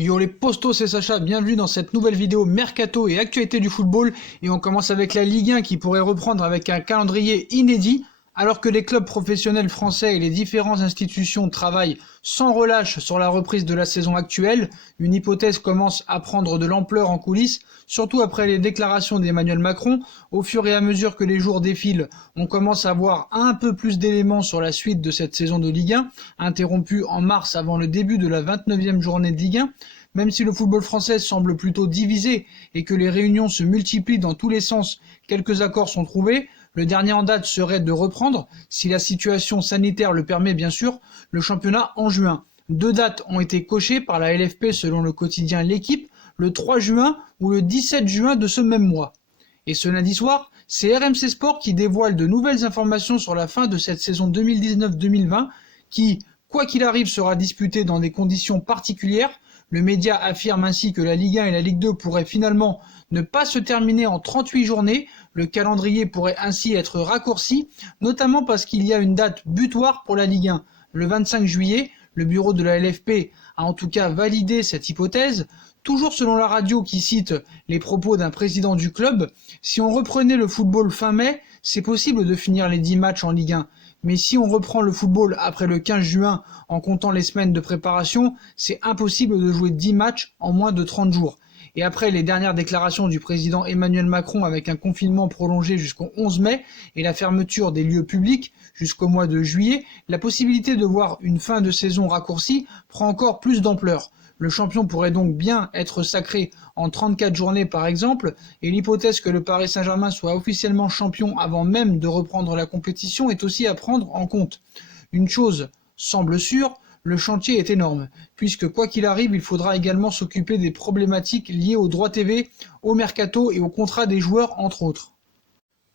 Yo les postos, c'est Sacha, bienvenue dans cette nouvelle vidéo Mercato et actualité du football. Et on commence avec la Ligue 1 qui pourrait reprendre avec un calendrier inédit. Alors que les clubs professionnels français et les différentes institutions travaillent sans relâche sur la reprise de la saison actuelle, une hypothèse commence à prendre de l'ampleur en coulisses, surtout après les déclarations d'Emmanuel Macron. Au fur et à mesure que les jours défilent, on commence à voir un peu plus d'éléments sur la suite de cette saison de Ligue 1, interrompue en mars avant le début de la 29e journée de Ligue 1. Même si le football français semble plutôt divisé et que les réunions se multiplient dans tous les sens, quelques accords sont trouvés. Le dernier en date serait de reprendre, si la situation sanitaire le permet bien sûr, le championnat en juin. 2 dates ont été cochées par la LFP selon le quotidien L'Équipe, le 3 juin ou le 17 juin de ce même mois. Et ce lundi soir, c'est RMC Sport qui dévoile de nouvelles informations sur la fin de cette saison 2019-2020 qui, quoi qu'il arrive, sera disputée dans des conditions particulières. Le média affirme ainsi que la Ligue 1 et la Ligue 2 pourraient finalement ne pas se terminer en 38 journées. Le calendrier pourrait ainsi être raccourci, notamment parce qu'il y a une date butoir pour la Ligue 1. Le 25 juillet, le bureau de la LFP a en tout cas validé cette hypothèse. Toujours selon la radio qui cite les propos d'un président du club, si on reprenait le football fin mai, c'est possible de finir les 10 matchs en Ligue 1. Mais si on reprend le football après le 15 juin en comptant les semaines de préparation, c'est impossible de jouer 10 matchs en moins de 30 jours. Et après les dernières déclarations du président Emmanuel Macron avec un confinement prolongé jusqu'au 11 mai et la fermeture des lieux publics jusqu'au mois de juillet, la possibilité de voir une fin de saison raccourcie prend encore plus d'ampleur. Le champion pourrait donc bien être sacré en 34 journées par exemple, et l'hypothèse que le Paris Saint-Germain soit officiellement champion avant même de reprendre la compétition est aussi à prendre en compte. Une chose semble sûre, le chantier est énorme, puisque quoi qu'il arrive, il faudra également s'occuper des problématiques liées aux droits TV, au mercato et aux contrats des joueurs entre autres.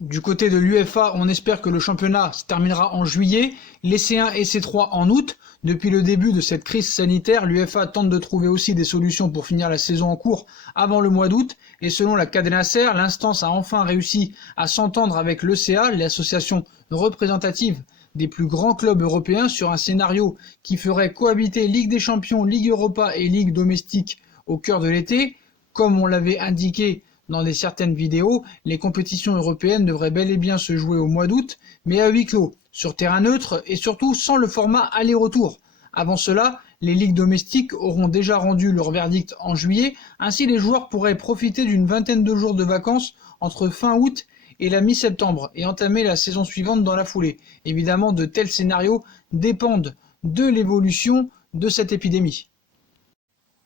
Du côté de l'UEFA, on espère que le championnat se terminera en juillet, les C1 et C3 en août. Depuis le début de cette crise sanitaire, l'UEFA tente de trouver aussi des solutions pour finir la saison en cours avant le mois d'août. Et selon la Cadena Ser, l'instance a enfin réussi à s'entendre avec l'ECA, l'association représentative des plus grands clubs européens, sur un scénario qui ferait cohabiter Ligue des Champions, Ligue Europa et Ligue domestique au cœur de l'été. Comme on l'avait indiqué dans certaines vidéos, les compétitions européennes devraient bel et bien se jouer au mois d'août, mais à huis clos, sur terrain neutre et surtout sans le format aller-retour. Avant cela, les ligues domestiques auront déjà rendu leur verdict en juillet, ainsi les joueurs pourraient profiter d'une vingtaine de jours de vacances entre fin août et la mi-septembre et entamer la saison suivante dans la foulée. Évidemment, de tels scénarios dépendent de l'évolution de cette épidémie.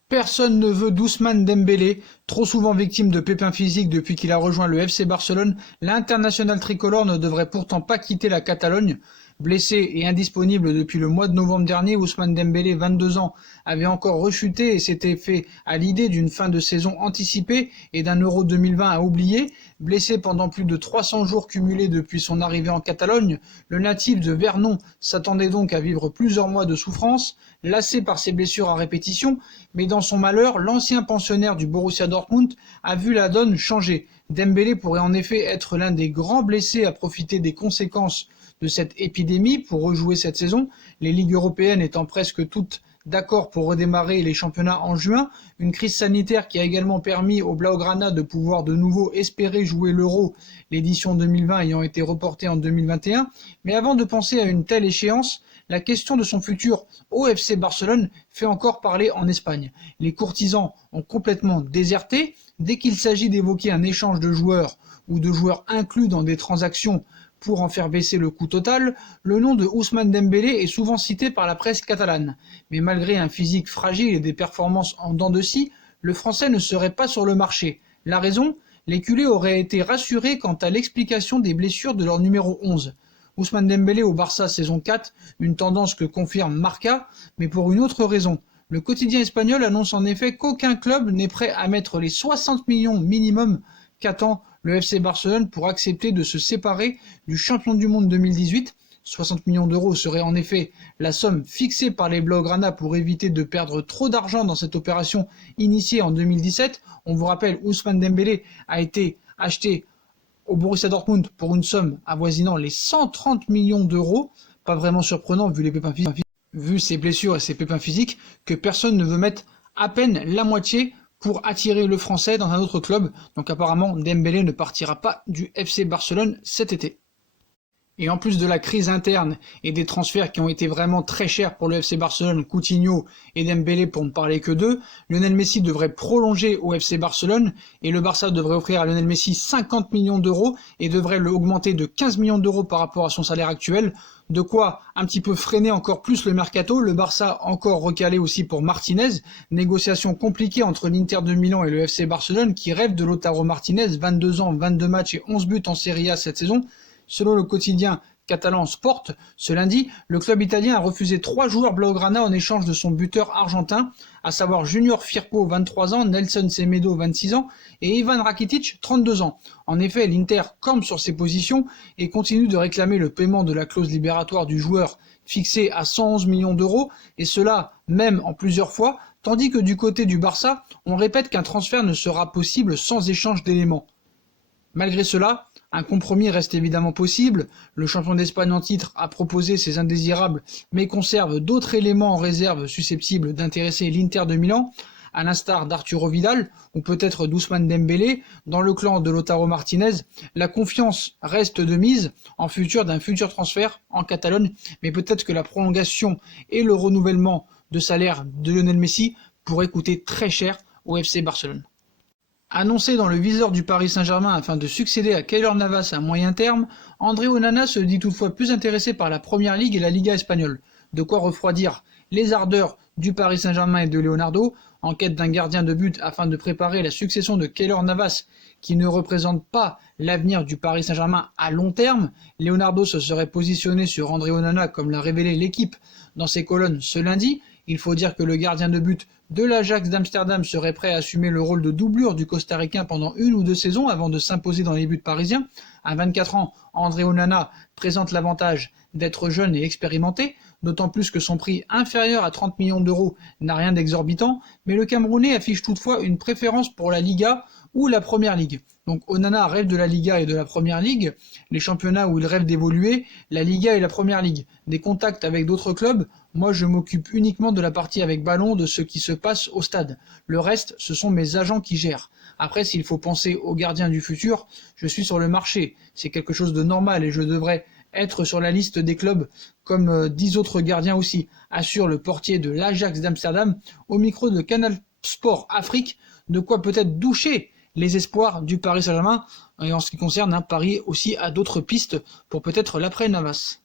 Personne ne veut d'Ousmane Dembélé, trop souvent victime de pépins physiques depuis qu'il a rejoint le FC Barcelone. L'international tricolore ne devrait pourtant pas quitter la Catalogne. Blessé et indisponible depuis le mois de novembre dernier, Ousmane Dembélé, 22 ans, avait encore rechuté et s'était fait à l'idée d'une fin de saison anticipée et d'un Euro 2020 à oublier. Blessé pendant plus de 300 jours cumulés depuis son arrivée en Catalogne, le natif de Vernon s'attendait donc à vivre plusieurs mois de souffrance, lassé par ses blessures à répétition, mais dans son malheur, l'ancien pensionnaire du Borussia Dortmund a vu la donne changer. Dembélé pourrait en effet être l'un des grands blessés à profiter des conséquences de cette épidémie pour rejouer cette saison, les ligues européennes étant presque toutes d'accord pour redémarrer les championnats en juin, une crise sanitaire qui a également permis au Blaugrana de pouvoir de nouveau espérer jouer l'Euro, l'édition 2020 ayant été reportée en 2021, mais avant de penser à une telle échéance, la question de son futur au FC Barcelone fait encore parler en Espagne. Les courtisans ont complètement déserté. Dès qu'il s'agit d'évoquer un échange de joueurs ou de joueurs inclus dans des transactions pour en faire baisser le coût total, le nom de Ousmane Dembélé est souvent cité par la presse catalane. Mais malgré un physique fragile et des performances en dents de scie, le Français ne serait pas sur le marché. La raison ? Les culés auraient été rassurés quant à l'explication des blessures de leur numéro 11. Ousmane Dembélé au Barça saison 4, une tendance que confirme Marca, mais pour une autre raison. Le quotidien espagnol annonce en effet qu'aucun club n'est prêt à mettre les 60 millions minimum qu'attend le FC Barcelone pour accepter de se séparer du champion du monde 2018. 60 millions d'euros serait en effet la somme fixée par les Blaugrana pour éviter de perdre trop d'argent dans cette opération initiée en 2017. On vous rappelle, Ousmane Dembélé a été acheté au Borussia Dortmund pour une somme avoisinant les 130 millions d'euros. Pas vraiment surprenant vu ses blessures et ses pépins physiques que personne ne veut mettre à peine la moitié pour attirer le Français dans un autre club. Donc apparemment, Dembélé ne partira pas du FC Barcelone cet été. Et en plus de la crise interne et des transferts qui ont été vraiment très chers pour le FC Barcelone, Coutinho et Dembélé pour ne parler que d'eux, Lionel Messi devrait prolonger au FC Barcelone et le Barça devrait offrir à Lionel Messi 50 millions d'euros et devrait le augmenter de 15 millions d'euros par rapport à son salaire actuel. De quoi un petit peu freiner encore plus le mercato. Le Barça encore recalé aussi pour Martinez. Négociation compliquée entre l'Inter de Milan et le FC Barcelone qui rêve de Lautaro Martinez, 22 ans, 22 matchs et 11 buts en Serie A cette saison. Selon le quotidien catalan Sport, ce lundi, le club italien a refusé 3 joueurs blaugrana en échange de son buteur argentin, à savoir Junior Firpo, 23 ans, Nelson Semedo, 26 ans, et Ivan Rakitic, 32 ans. En effet, l'Inter campe sur ses positions et continue de réclamer le paiement de la clause libératoire du joueur fixée à 111 millions d'euros, et cela même en plusieurs fois, tandis que du côté du Barça, on répète qu'un transfert ne sera possible sans échange d'éléments. Malgré cela, un compromis reste évidemment possible. Le champion d'Espagne en titre a proposé ses indésirables, mais conserve d'autres éléments en réserve susceptibles d'intéresser l'Inter de Milan, à l'instar d'Arturo Vidal ou peut-être d'Ousmane Dembélé. Dans le clan de Lautaro Martinez, la confiance reste de mise d'un futur transfert en Catalogne, mais peut-être que la prolongation et le renouvellement de salaire de Lionel Messi pourraient coûter très cher au FC Barcelone. Annoncé dans le viseur du Paris Saint-Germain afin de succéder à Keylor Navas à moyen terme, André Onana se dit toutefois plus intéressé par la Première Ligue et la Liga espagnole. De quoi refroidir les ardeurs du Paris Saint-Germain et de Leonardo, en quête d'un gardien de but afin de préparer la succession de Keylor Navas, qui ne représente pas l'avenir du Paris Saint-Germain à long terme. Leonardo se serait positionné sur André Onana comme l'a révélé l'équipe dans ses colonnes ce lundi. Il faut dire que le gardien de but de l'Ajax d'Amsterdam serait prêt à assumer le rôle de doublure du Costa-Ricain pendant 1 ou 2 saisons avant de s'imposer dans les buts parisiens. À 24 ans, André Onana présente l'avantage d'être jeune et expérimenté, d'autant plus que son prix inférieur à 30 millions d'euros n'a rien d'exorbitant, mais le Camerounais affiche toutefois une préférence pour la Liga ou la Première Ligue. Donc Onana rêve de la Liga et de la Première Ligue, les championnats où il rêve d'évoluer, la Liga et la Première Ligue. Des contacts avec d'autres clubs, moi je m'occupe uniquement de la partie avec ballon, de ce qui se passe au stade. Le reste, ce sont mes agents qui gèrent. Après, s'il faut penser aux gardiens du futur, je suis sur le marché. C'est quelque chose de normal et je devrais être sur la liste des clubs comme 10 autres gardiens aussi, assure le portier de l'Ajax d'Amsterdam au micro de Canal Sport Afrique, de quoi peut-être doucher les espoirs du Paris Saint-Germain, et en ce qui concerne Paris aussi à d'autres pistes pour peut-être l'après Navas.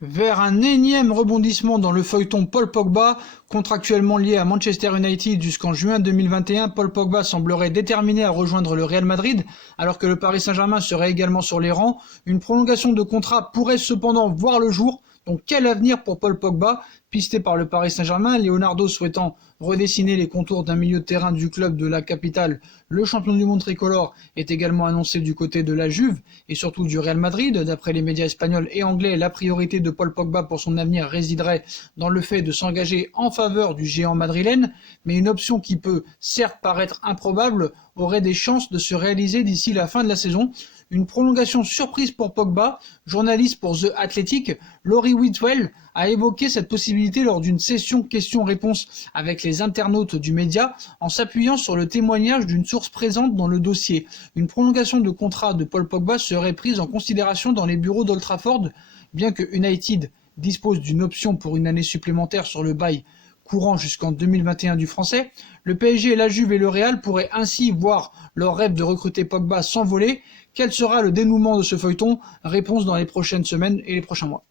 Vers un énième rebondissement dans le feuilleton Paul Pogba, contractuellement lié à Manchester United jusqu'en juin 2021, Paul Pogba semblerait déterminé à rejoindre le Real Madrid, alors que le Paris Saint-Germain serait également sur les rangs. Une prolongation de contrat pourrait cependant voir le jour. Donc quel avenir pour Paul Pogba, pisté par le Paris Saint-Germain, Leonardo souhaitant redessiner les contours d'un milieu de terrain du club de la capitale. Le champion du monde tricolore est également annoncé du côté de la Juve et surtout du Real Madrid. D'après les médias espagnols et anglais, la priorité de Paul Pogba pour son avenir résiderait dans le fait de s'engager en faveur du géant madrilène, mais une option qui peut certes paraître improbable aurait des chances de se réaliser d'ici la fin de la saison. Une prolongation surprise pour Pogba. Journaliste pour The Athletic, Laurie Whitwell a évoqué cette possibilité lors d'une session questions-réponses avec les internautes du média en s'appuyant sur le témoignage d'une source présente dans le dossier. Une prolongation de contrat de Paul Pogba serait prise en considération dans les bureaux d'Old Trafford, bien que United dispose d'une option pour une année supplémentaire sur le bail courant jusqu'en 2021 du Français. Le PSG, la Juve et le Real pourraient ainsi voir leur rêve de recruter Pogba s'envoler. Quel sera le dénouement de ce feuilleton? Réponse dans les prochaines semaines et les prochains mois.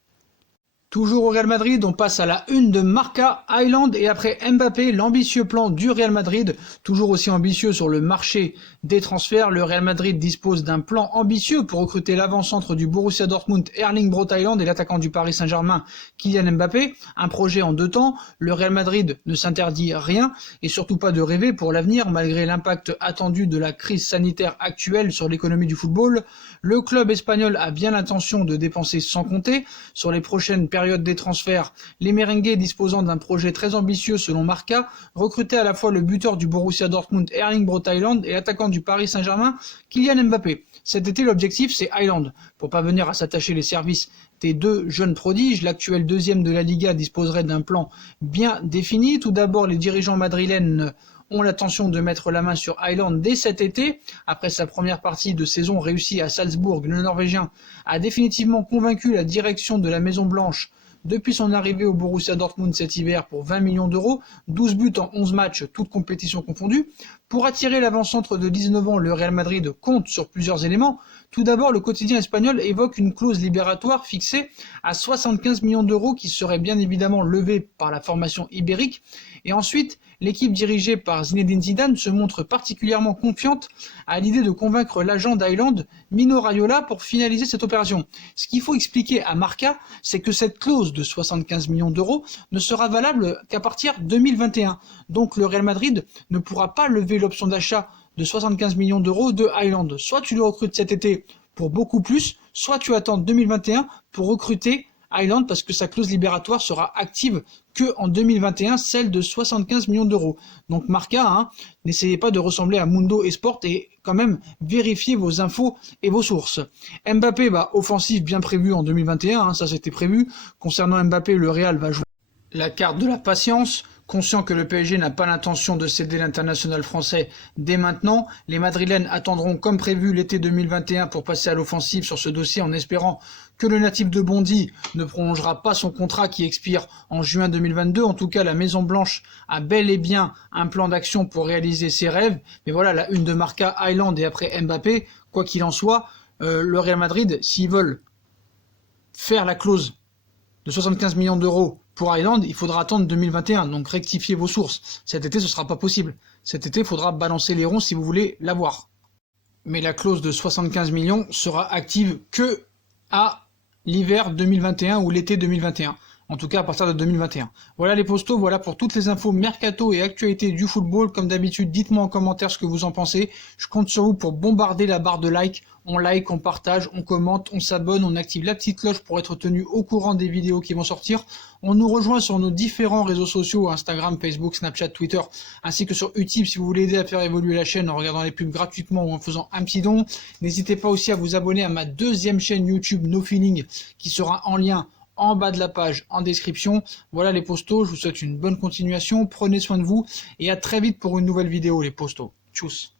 Toujours au Real Madrid, on passe à la une de Marca, Haaland et après Mbappé, l'ambitieux plan du Real Madrid, toujours aussi ambitieux sur le marché des transferts. Le Real Madrid dispose d'un plan ambitieux pour recruter l'avant-centre du Borussia Dortmund, Erling Braut Haaland, et l'attaquant du Paris Saint-Germain, Kylian Mbappé. Un projet en 2 temps. Le Real Madrid ne s'interdit rien et surtout pas de rêver pour l'avenir malgré l'impact attendu de la crise sanitaire actuelle sur l'économie du football. Le club espagnol a bien l'intention de dépenser sans compter. Sur les prochaines période des transferts, les merengues disposant d'un projet très ambitieux selon Marca, recruter à la fois le buteur du Borussia Dortmund Erling Braut Haaland et l'attaquant du Paris Saint-Germain Kylian Mbappé. Cet été, l'objectif c'est Haaland, pour pas venir à s'attacher les services des deux jeunes prodiges. L'actuel deuxième de la Liga disposerait d'un plan bien défini. Tout d'abord, les dirigeants madrilènes ont l'intention de mettre la main sur Haaland dès cet été. Après sa première partie de saison réussie à Salzbourg, le Norvégien a définitivement convaincu la direction de la Maison Blanche depuis son arrivée au Borussia Dortmund cet hiver pour 20 millions d'euros, 12 buts en 11 matchs, toutes compétitions confondues. Pour attirer l'avant-centre de 19 ans, le Real Madrid compte sur plusieurs éléments. Tout d'abord, le quotidien espagnol évoque une clause libératoire fixée à 75 millions d'euros qui serait bien évidemment levée par la formation ibérique. Et ensuite, l'équipe dirigée par Zinedine Zidane se montre particulièrement confiante à l'idée de convaincre l'agent d'Haaland, Mino Raiola, pour finaliser cette opération. Ce qu'il faut expliquer à Marca, c'est que cette clause de 75 millions d'euros ne sera valable qu'à partir de 2021. Donc le Real Madrid ne pourra pas lever l'option d'achat de 75 millions d'euros de Haaland. Soit tu le recrutes cet été pour beaucoup plus, soit tu attends 2021 pour recruter Haaland parce que sa clause libératoire sera active que en 2021, celle de 75 millions d'euros. Donc Marca, n'essayez pas de ressembler à Mundo Esport et quand même vérifiez vos infos et vos sources. Mbappé, offensif bien prévu en 2021, ça c'était prévu. Concernant Mbappé, le Real va jouer la carte de la patience. Conscient que le PSG n'a pas l'intention de céder l'international français dès maintenant, les Madrilènes attendront comme prévu l'été 2021 pour passer à l'offensive sur ce dossier en espérant que le natif de Bondy ne prolongera pas son contrat qui expire en juin 2022. En tout cas, la Maison Blanche a bel et bien un plan d'action pour réaliser ses rêves. Mais voilà, la une de Marca, Haaland et après Mbappé, quoi qu'il en soit, le Real Madrid, s'ils veulent faire la clause de 75 millions d'euros pour Haaland, il faudra attendre 2021, donc rectifiez vos sources. Cet été, ce sera pas possible. Cet été, il faudra balancer les ronds si vous voulez l'avoir. Mais la clause de 75 millions sera active que à l'hiver 2021 ou l'été 2021. En tout cas, à partir de 2021. Voilà les postos, voilà pour toutes les infos mercato et actualités du football. Comme d'habitude, dites-moi en commentaire ce que vous en pensez. Je compte sur vous pour bombarder la barre de like. On like, on partage, on commente, on s'abonne, on active la petite cloche pour être tenu au courant des vidéos qui vont sortir. On nous rejoint sur nos différents réseaux sociaux, Instagram, Facebook, Snapchat, Twitter, ainsi que sur Utip si vous voulez aider à faire évoluer la chaîne en regardant les pubs gratuitement ou en faisant un petit don. N'hésitez pas aussi à vous abonner à ma deuxième chaîne YouTube, No Feeling, qui sera en lien en bas de la page, en description. Voilà les postos, je vous souhaite une bonne continuation, prenez soin de vous et à très vite pour une nouvelle vidéo les postos. Tchuss.